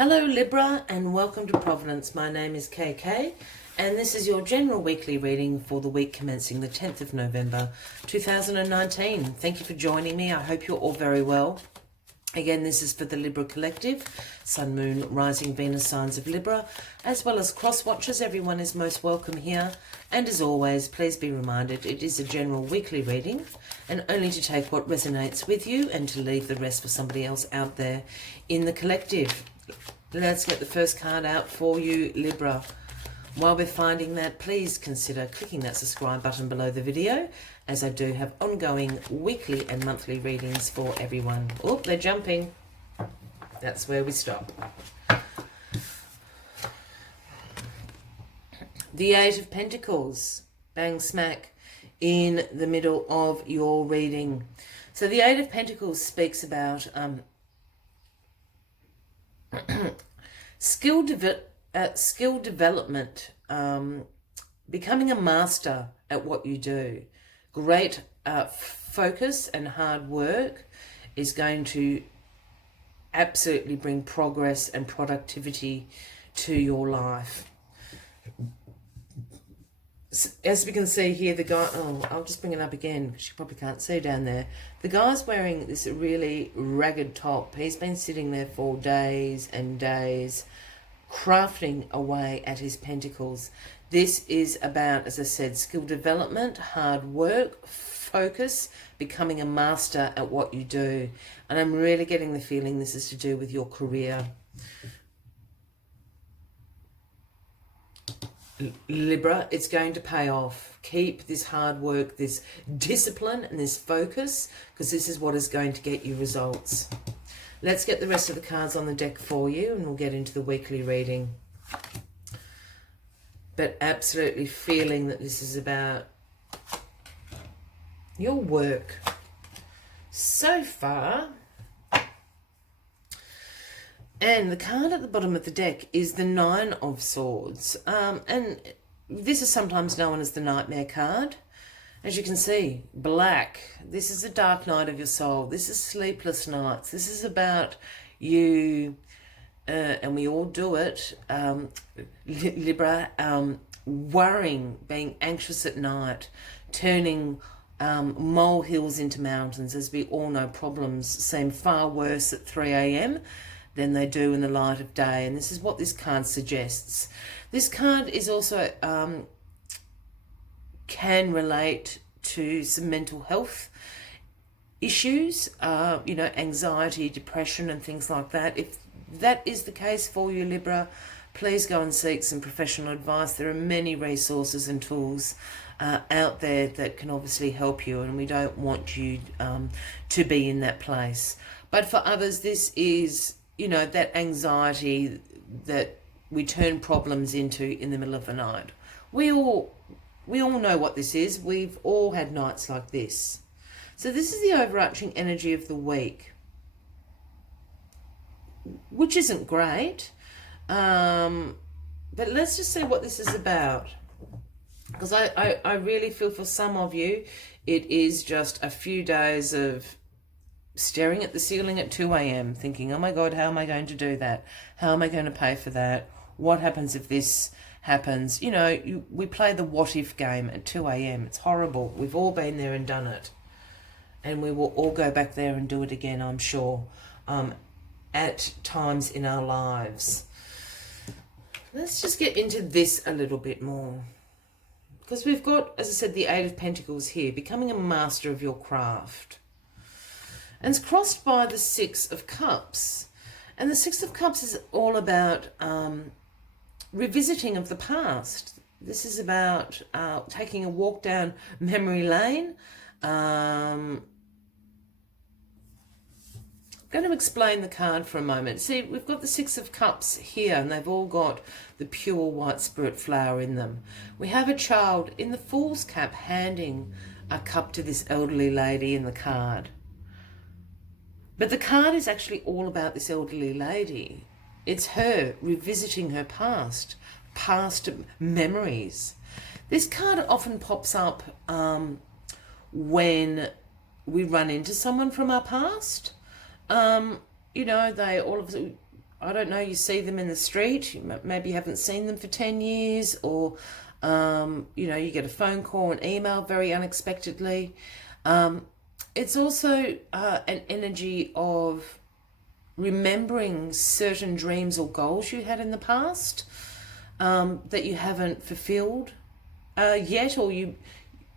Hello Libra and welcome to Providence. My name is KK and this is your general weekly reading for the week commencing the 10th of November 2019. Thank you for joining me. I hope you're all very well. Again, this is for the Libra Collective, Sun, Moon, Rising, Venus signs of Libra, as well as cross watchers. Everyone is most welcome here. And as always, please be reminded it is a general weekly reading and only to take what resonates with you and to leave the rest for somebody else out there in the collective. Let's get the first card out for you, Libra. While we're finding that, please consider clicking that subscribe button below the video, as I do have ongoing weekly and monthly readings for everyone. Oh, they're jumping. That's where we stop. The Eight of Pentacles, bang smack in the middle of your reading. So the Eight of Pentacles speaks about skill development, becoming a master at what you do. Great focus and hard work is going to absolutely bring progress and productivity to your life. As we can see here, the guy, I'll just bring it up again because you probably can't see down there. The guy's wearing this really ragged top. He's been sitting there for days and days, crafting away at his pentacles. This is about, as I said, skill development, hard work, focus, becoming a master at what you do. And I'm really getting the feeling this is to do with your career. Libra, it's going to pay off. Keep this hard work, this discipline and this focus, because this is what is going to get you results. Let's get the rest of the cards on the deck for you and we'll get into the weekly reading. But absolutely feeling that this is about your work so far. And the card at the bottom of the deck is the Nine of Swords. And this is sometimes known as the Nightmare card. As you can see, black. This is a dark night of your soul. This is sleepless nights. This is about you, and we all do it, Libra, worrying, being anxious at night, turning molehills into mountains. As we all know, problems seem far worse at 3 a.m. than they do in the light of day. And this is what this card suggests. This card is also can relate to some mental health issues, anxiety, depression and things like that. If that is the case for you, Libra, please go and seek some professional advice. There are many resources and tools out there that can obviously help you, and we don't want you to be in that place. But for others, this is, that anxiety that we turn problems into in the middle of the night. We all know what this is. We've all had nights like this. So this is the overarching energy of the week, which isn't great. But let's just see what this is about. Because I really feel for some of you, it is just a few days of staring at the ceiling at 2 a.m. thinking, oh my God, how am I going to do that? How am I going to pay for that? What happens if this happens? We play the what if game at 2 a.m. It's horrible. We've all been there and done it. And we will all go back there and do it again, I'm sure, at times in our lives. Let's just get into this a little bit more. Because we've got, as I said, the Eight of Pentacles here, becoming a master of your craft. And it's crossed by the Six of Cups. And the Six of Cups is all about revisiting of the past. This is about taking a walk down memory lane. I'm going to explain the card for a moment. See, we've got the Six of Cups here, and they've all got the pure white spirit flower in them. We have a child in the Fool's cap handing a cup to this elderly lady in the card. But the card is actually all about this elderly lady. It's her revisiting her past memories. This card often pops up when we run into someone from our past. They all of a sudden, I don't know, you see them in the street, you maybe haven't seen them for 10 years, or, you know, you get a phone call, an email very unexpectedly. It's also an energy of remembering certain dreams or goals you had in the past that you haven't fulfilled yet, or you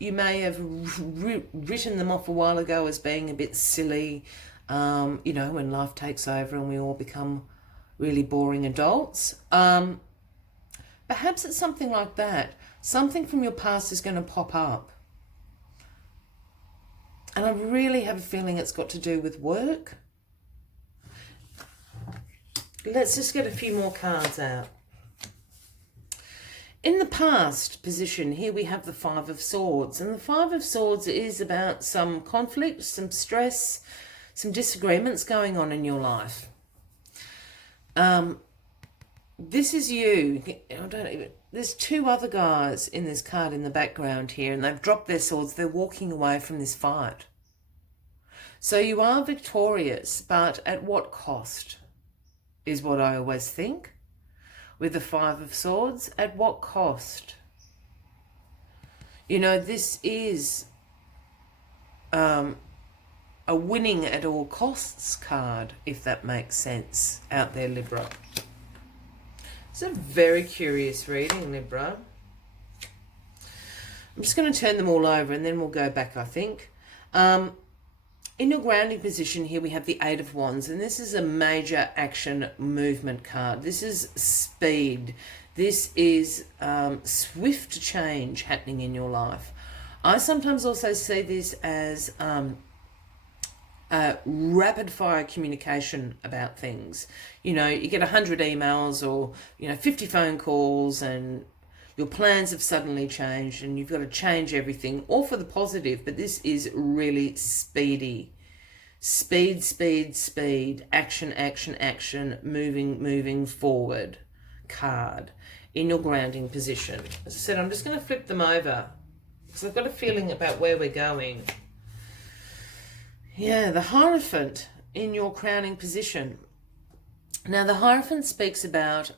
may have written them off a while ago as being a bit silly, you know, when life takes over and we all become really boring adults. Perhaps it's something like that. Something from your past is going to pop up. And I really have a feeling it's got to do with work. Let's just get a few more cards out. In the past position, here we have the Five of Swords. And the Five of Swords is about some conflict, some stress, some disagreements going on in your life. This is you. There's two other guys in this card in the background here, and they've dropped their swords. They're walking away from this fight. So you are victorious, but at what cost is what I always think with the Five of Swords. At what cost? You know, this is a winning at all costs card, if that makes sense, out there, Libra. It's a very curious reading, Libra. I'm just going to turn them all over and then we'll go back, I think. In your grounding position here, we have the Eight of Wands, and this is a major action movement card. This is speed. This is swift change happening in your life. I sometimes also see this as rapid fire communication about things. You know, you get 100 emails or, 50 phone calls, and your plans have suddenly changed and you've got to change everything, all for the positive, but this is really speedy. Speed, speed, speed, action, action, action, moving forward card in your grounding position. As I said, I'm just going to flip them over because I've got a feeling about where we're going. Yeah, the Hierophant in your crowning position. Now, the Hierophant speaks about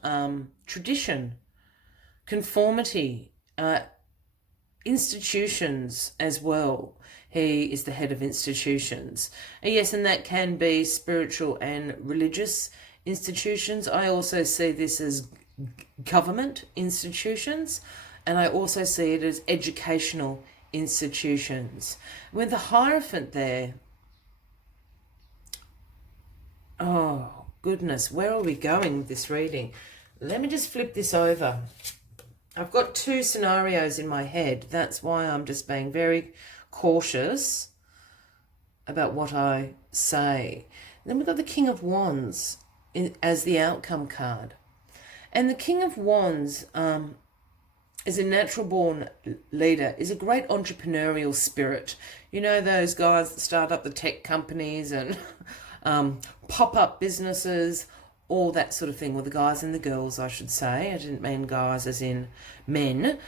tradition, conformity, institutions as well. He is the head of institutions. And yes, and that can be spiritual and religious institutions. I also see this as government institutions, and I also see it as educational institutions. With the Hierophant there, oh goodness, where are we going with this reading? Let me just flip this over. I've got two scenarios in my head. That's why I'm just being very cautious about what I say. Then we've got the King of Wands as the outcome card. And the King of Wands is a natural born leader, is a great entrepreneurial spirit. You know, those guys that start up the tech companies and pop-up businesses, all that sort of thing. Well, the guys and the girls, I should say. I didn't mean guys as in men.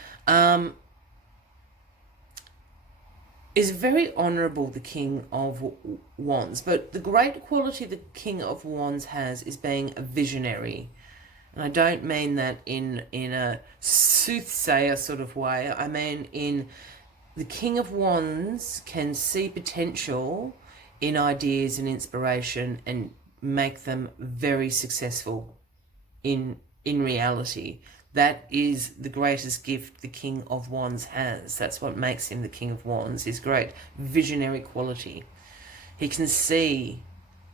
Is very honourable, the King of Wands. But the great quality the King of Wands has is being a visionary. And I don't mean that in a soothsayer sort of way. I mean in the King of Wands can see potential in ideas and inspiration and make them very successful in reality. That is the greatest gift the King of Wands has. That's what makes him the King of Wands, his great visionary quality. He can see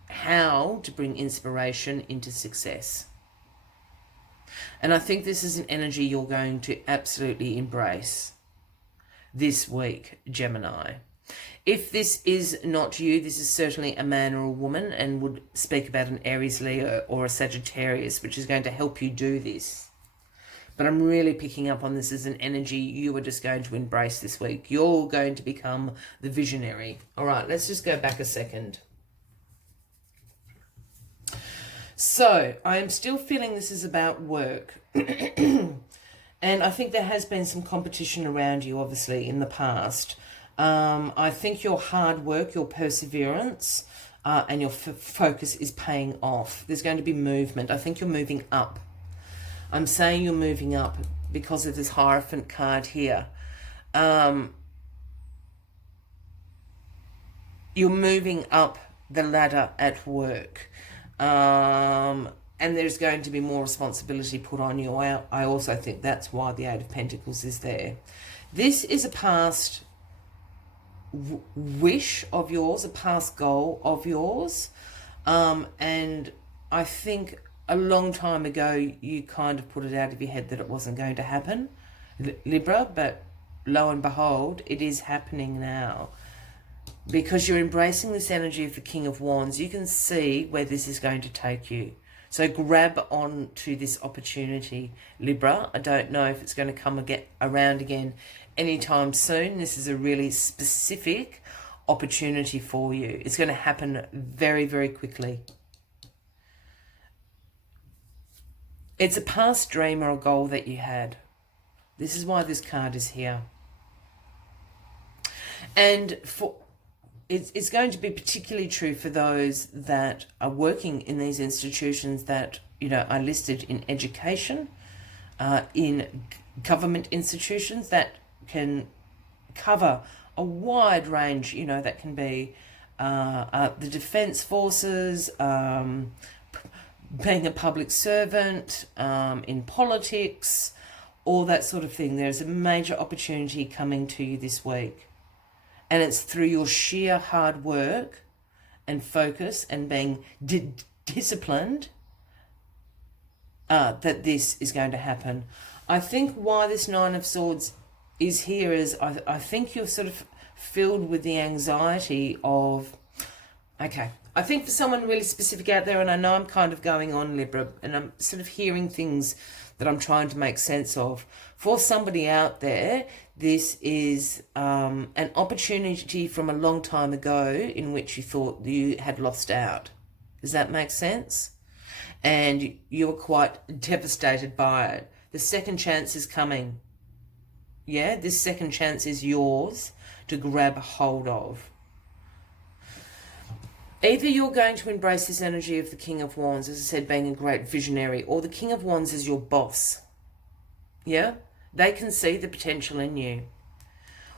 how to bring inspiration into success. And I think this is an energy you're going to absolutely embrace this week, Gemini. If this is not you, this is certainly a man or a woman and would speak about an Aries, Leo or a Sagittarius, which is going to help you do this. But I'm really picking up on this as an energy you are just going to embrace this week. You're going to become the visionary. All right, let's just go back a second. So I am still feeling this is about work. And I think there has been some competition around you, obviously, in the past. I think your hard work, your perseverance, and your focus is paying off. There's going to be movement. I think you're moving up. I'm saying you're moving up because of this Hierophant card here. You're moving up the ladder at work. And there's going to be more responsibility put on you. I also think that's why the Eight of Pentacles is there. This is a past wish of yours, a past goal of yours. And I think a long time ago you kind of put it out of your head that it wasn't going to happen, Libra, but lo and behold, it is happening now. Because you're embracing this energy of the King of Wands, you can see where this is going to take you. So grab on to this opportunity, Libra. I don't know if it's going to come around again anytime soon. This is a really specific opportunity for you. It's going to happen very, very quickly. It's a past dream or a goal that you had. This is why this card is here. And it's going to be particularly true for those that are working in these institutions that, you know, are listed in education, in government institutions that can cover a wide range, you know, that can be the defence forces, being a public servant, in politics, all that sort of thing. There's a major opportunity coming to you this week. And it's through your sheer hard work and focus and being disciplined that this is going to happen. I think why this Nine of Swords is here is I think you're sort of filled with the anxiety of, okay, I think for someone really specific out there, and I know I'm kind of going on, Libra, and I'm sort of hearing things that I'm trying to make sense of. For somebody out there, this is an opportunity from a long time ago in which you thought you had lost out. Does that make sense? And you were quite devastated by it. The second chance is coming. Yeah, this second chance is yours to grab hold of. Either you're going to embrace this energy of the King of Wands, as I said, being a great visionary, or the King of Wands is your boss. Yeah? They can see the potential in you.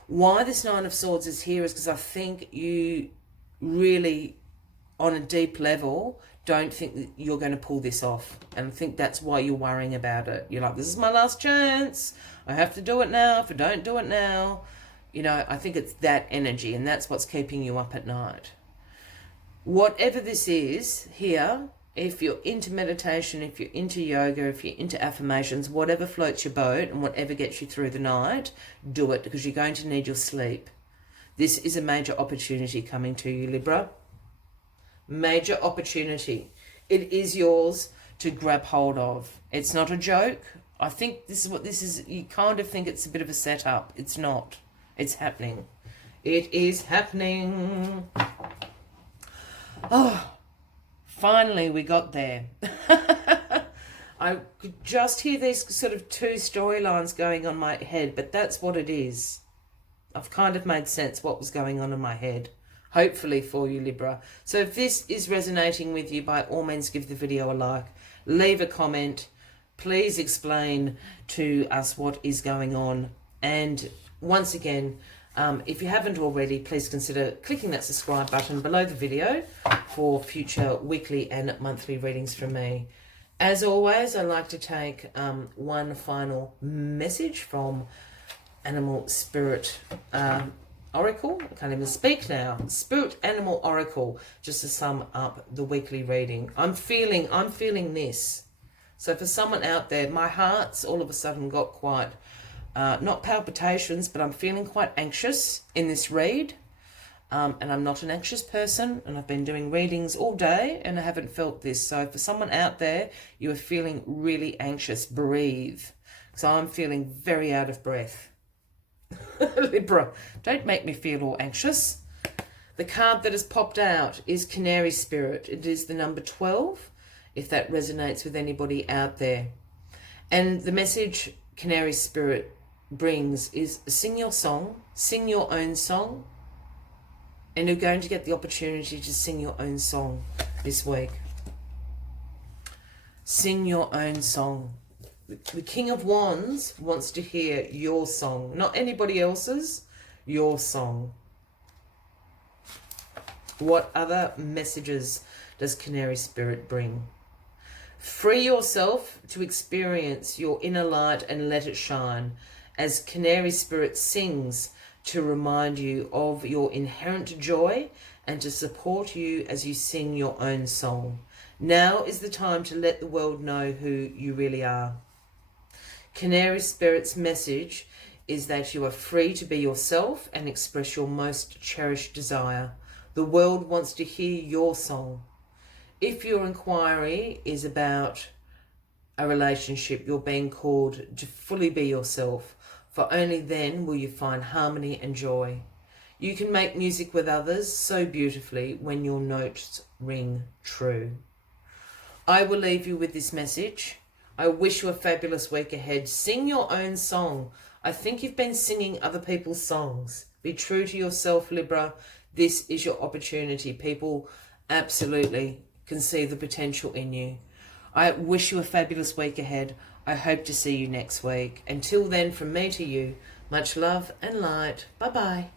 Why this Nine of Swords is here is because I think you really, on a deep level, don't think that you're going to pull this off. And I think that's why you're worrying about it. You're like, this is my last chance. I have to do it now. If I don't do it now, you know, I think it's that energy, and that's what's keeping you up at night. Whatever this is here, if you're into meditation, if you're into yoga, if you're into affirmations, whatever floats your boat and whatever gets you through the night, do it, because you're going to need your sleep. This is a major opportunity coming to you, Libra. Major opportunity. It is yours to grab hold of. It's not a joke. I think this is what this is. You kind of think it's a bit of a setup. It's not. It's happening. It is happening. Oh, finally we got there. I could just hear these sort of two storylines going on in my head, but that's what it is. I've kind of made sense what was going on in my head, hopefully for you, Libra. So if this is resonating with you, by all means give the video a like, leave a comment, please explain to us what is going on, and once again, if you haven't already, please consider clicking that subscribe button below the video for future weekly and monthly readings from me. As always, I like to take one final message from Animal Spirit Oracle. I can't even speak now. Spirit Animal Oracle, just to sum up the weekly reading. I'm feeling this. So for someone out there, my heart's all of a sudden got quite not palpitations, but I'm feeling quite anxious in this read. And I'm not an anxious person, and I've been doing readings all day and I haven't felt this. So for someone out there, you are feeling really anxious, breathe. So I'm feeling very out of breath. Libra, don't make me feel all anxious. The card that has popped out is Canary Spirit. It is the number 12, if that resonates with anybody out there. And the message Canary Spirit brings is sing your song, sing your own song. And you're going to get the opportunity to sing your own song this week. Sing your own song. The King of Wands wants to hear your song, not anybody else's, your song. What other messages does Canary Spirit bring? Free yourself to experience your inner light and let it shine as Canary Spirit sings to remind you of your inherent joy and to support you as you sing your own song. Now is the time to let the world know who you really are. Canary Spirit's message is that you are free to be yourself and express your most cherished desire. The world wants to hear your song. If your inquiry is about a relationship, you're being called to fully be yourself, for only then will you find harmony and joy. You can make music with others so beautifully when your notes ring true. I will leave you with this message. I wish you a fabulous week ahead. Sing your own song. I think you've been singing other people's songs. Be true to yourself, Libra. This is your opportunity. People absolutely can see the potential in you. I wish you a fabulous week ahead. I hope to see you next week. Until then, from me to you, much love and light. Bye-bye.